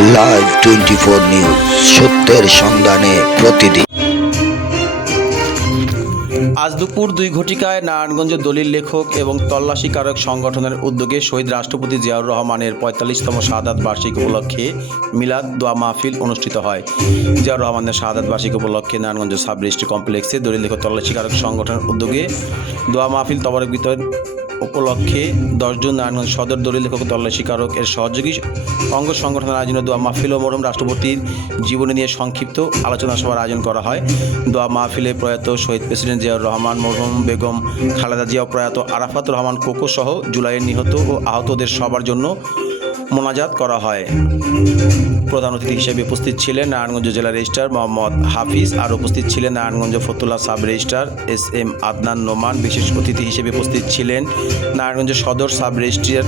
Live 24 news, সত্যের সন্ধানে প্রতিদিন। আজ দুপুর 2 ঘটিকায় নারায়ণগঞ্জ দলিল লেখক এবং তল্লাশিকারক সংগঠনের উদ্যোগে শহীদ রাষ্ট্রপতি জিয়াউর রহমানের ৪৫তম শাহাদাত বার্ষিকী উপলক্ষে মিলাদ দোয়া মাহফিল অনুষ্ঠিত হয়। জিয়াউর রহমানের শাহাদাত বার্ষিকী উপলক্ষে নারায়ণগঞ্জ সাব রেজিস্ট্রি কমপ্লেক্সে দলিল লেখক তল্লাশিকারক সংগঠনের উদ্যোগে দোয়া মাহফিল তবরক বিতরণ উপলক্ষে 10 জুন নারায়ণগঞ্জ সদর দলিল লেখক তল্লাশিকারক এর সহযোগী অঙ্গ সংগঠনের আয়োজনে দোয়া মাহফিল ও মরহুম রাষ্ট্রপতির জীবনী নিয়ে সংক্ষিপ্ত আলোচনা সভার আয়োজন করা হয়। দোয়া মাহফিলে প্রয়াত শহীদ প্রেসিডেন্ট জিয়াউর রহমান, মরহুম বেগম খালেদা জিয়া, প্রয়াত আরাফাত রহমান কোকো সহ জুলাইয়ের নিহত ও আহতদের সবার জন্য মোনাজাত করা হয়। প্রধান অতিথি হিসেবে উপস্থিত ছিলেন নারায়ণগঞ্জ জেলা রেজিস্ট্রার মোহাম্মদ হাফিজ, আর উপস্থিত ছিলেন Narayanganj Fatullah sub registrar SM Adnan Noman. বিশেষ অতিথি হিসেবে উপস্থিত ছিলেন নারায়ণগঞ্জ সদর সাব রেজিস্ট্রার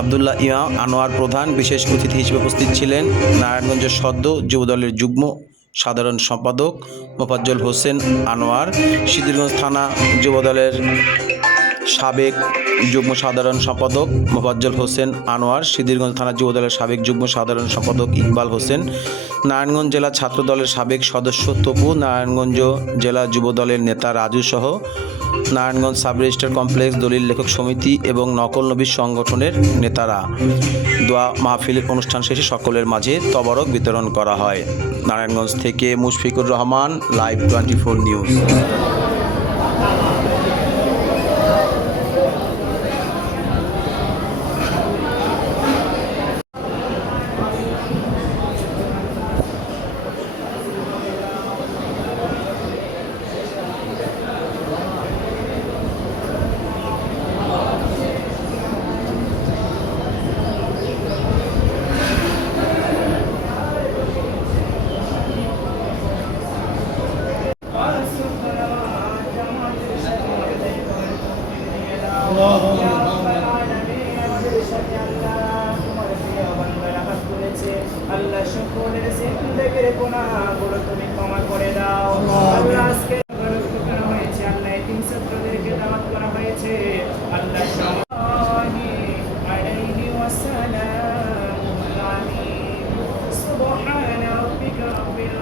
আবদুল্লাহ ইমাম আনোয়ার প্রধান। বিশেষ অতিথি হিসেবে উপস্থিত ছিলেন নারায়ণগঞ্জ সদ্য যুবদলের যুগ্ম সাধারণ সম্পাদক মোফাজ্জল হোসেন আনোয়ার, সিদ্ধিরগঞ্জ থানা যুবদলের সাবেক যুগ্ম সাধারণ সম্পাদক মোফাজ্জল হোসেন আনোয়ার, সিদ্ধিরগঞ্জ থানা যুবদলের সাবেক যুগ্ম সাধারণ সম্পাদক ইকবাল হোসেন, নারায়ণগঞ্জ জেলা ছাত্র দলের সাবেক সদস্য তপু, নারায়ণগঞ্জ জেলা যুবদলের নেতা রাজু সহ নারায়ণগঞ্জ সাব রেজিস্ট্রার কমপ্লেক্স দলিল লেখক সমিতি এবং নকল নবী সংগঠনের নেতারা। দোয়া মাহফিলের অনুষ্ঠান শেষে সকলের মাঝে তবরক বিতরণ করা হয়। নারায়ণগঞ্জ থেকে মুশফিকুর রহমান, লাইভ 24 নিউজ। আল্লাহ সকলের জিন্দেগির গুনাহগুলো তুমি ক্ষমা করে দাও। আল্লাহ আজকে করা হয়েছে, আল্লাহ এতিম ছাত্রদেরকে দাওয়াত করা হয়েছে, আল্লাহ আলাইহি ওয়াসাল্লাম আমিন। সুবহানা রাব্বিকা রাব্বিল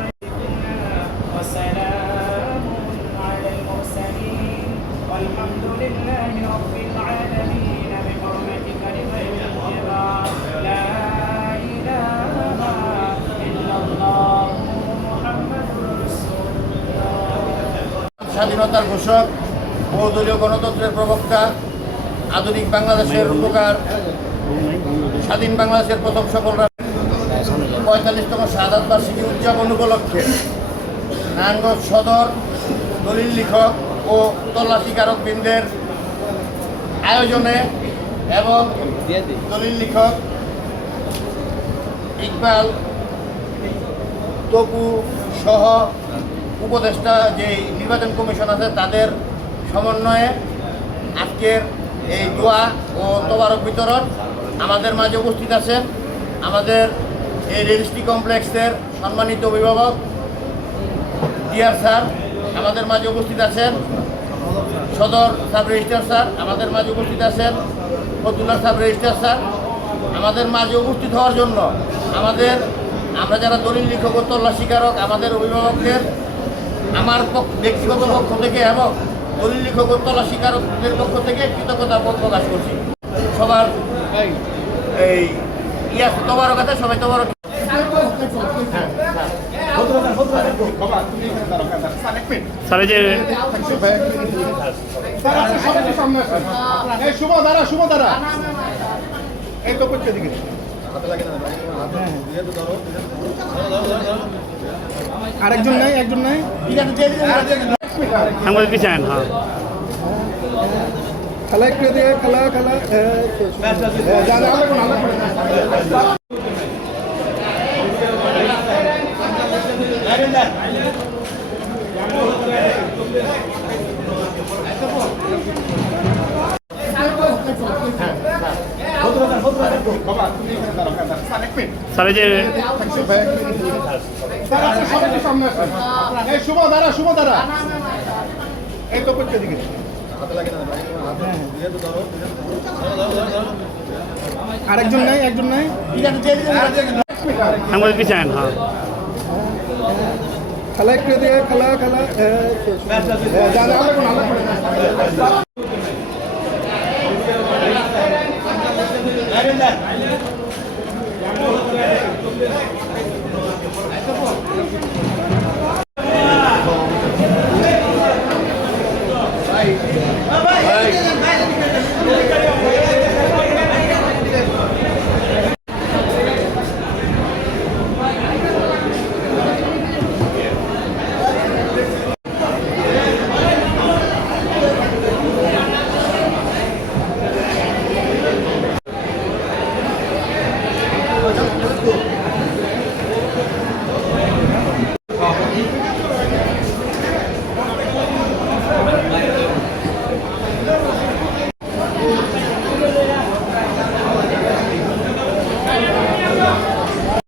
ইজ্জাতি ওয়া সালামুন আলাল মুরসালিন ওয়ালহামদুলিল্লাহি রাব্বিল আলামিন। বিহরমাতিকা লিওয়াইয়া লা স্বাধীনতার ঘোষক, বহুদলীয় গণতন্ত্রের প্রবক্তা, আধুনিক বাংলাদেশের রূপকার, স্বাধীন বাংলাদেশের প্রথম সফল 45তম শাহাদাত বার্ষিকী উদযাপন উপলক্ষে নারায়ণগঞ্জ সদর দলিল লেখক ও তল্লাশিকারক বৃন্দের আয়োজনে এবং দলিল লেখক ইকবাল, তপু সহ উপদেষ্টা যে নির্বাচন কমিশন আছে তাদের সমন্বয়ে আজকের এই দোয়া ও তবারক বিতরণ। আমাদের মাঝে উপস্থিত আছেন আমাদের এই রেজিস্ট্রি কমপ্লেক্সের সম্মানিত অভিভাবক ডিআর স্যার, আমাদের মাঝে উপস্থিত আছেন সদর সাব রেজিস্ট্রার স্যার, আমাদের মাঝে উপস্থিত আছেন ফতুল্লা সাব রেজিস্ট্রার স্যার। আমাদের মাঝে উপস্থিত হওয়ার জন্য আমরা যারা দলিল লেখক ও তল্লাশিকারক আমাদের অভিভাবকদের আমার ব্যক্তিগত পক্ষ থেকে এবং দলিল লেখক ও তল্লাশিকারকদের পক্ষ থেকে কৃতজ্ঞতা প্রকাশ করছি। সবার এই তবারক আছে, সবাই তবারক। আরেকজন নাই, একজন নাই, পিছান। হ্যাঁ, খেলা একটু দিয়ে খেলা স্যার যে শুভ দ্বারা এই তো করতে দিকে আরেকজন নাই, একজন নাই। সাংবাদিক পিছান হ্যাঁ খেলা একটু দিয়ে খেলা খেলা জানা আলাদা